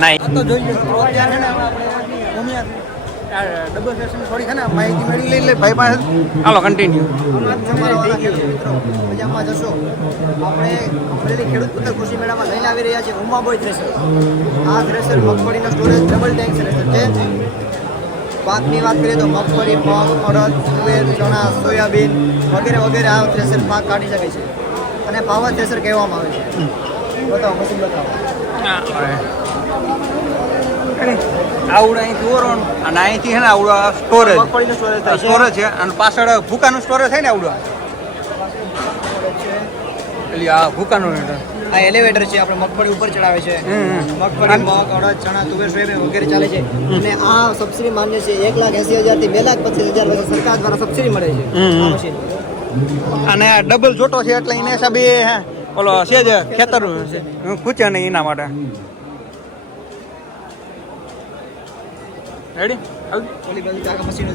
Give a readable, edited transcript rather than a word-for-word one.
નહીં તો જોઈએ અત્યારે છે ને આપણે ભૂમિયા ડબલ સ્ટેશન થોડી છે ને માહિતી મેળવી લઈ ભાઈ પાસે. હાલો કન્ટિન્યુ. મજામાં જશો આપણે અમરેલી ખેડૂત પુત્ર કૃષિ મેળામાં લઈને આવી રહ્યા છીએ ઉમાબોય થ્રેસર. આ થ્રેસર મગફળીનો સ્ટોરેજ ડબલ ટેન્ક થ્રેસર છે. પાકની વાત કરીએ તો મગફળી, મગ, અડદ, તુવેર, ચણા, સોયાબીન વગેરે વગેરે આ થ્રેસર પાક કાઢી શકે છે અને પાવર થ્રેસર કહેવામાં આવે છે. બતાવો મશીન બતાવો. આવડું અહીંથી ઓરણ અને અહીંથી છે ને આવડું સ્ટોરેજ મગફળીનો સ્ટોરેજ થાય છે. સ્ટોરેજ છે અને પાછળ ભૂકાનું સ્ટોરેજ થાય ને આવડું એટલે આ ભૂકાનું આ એલિવેટર છે આપણે મગફળી ઉપર ચડાવે છે. મગફળી, મગ, અડદ, ચણા, તુવેર, સોયાબીન વગેરે ચાલે છે અને આ સબસિડી માન્ય છે. 1,80,000 થી 2,25,000 સરકાર દ્વારા સબસિડી મળે છે આ મશીન. અને આ ડબલ જોટો છે એટલે એના હિસાબે ઓલો છે જ ખેતર ખૂચે નહીં એના માટે. રેડી ઓલી બાજુ આગળ મશીન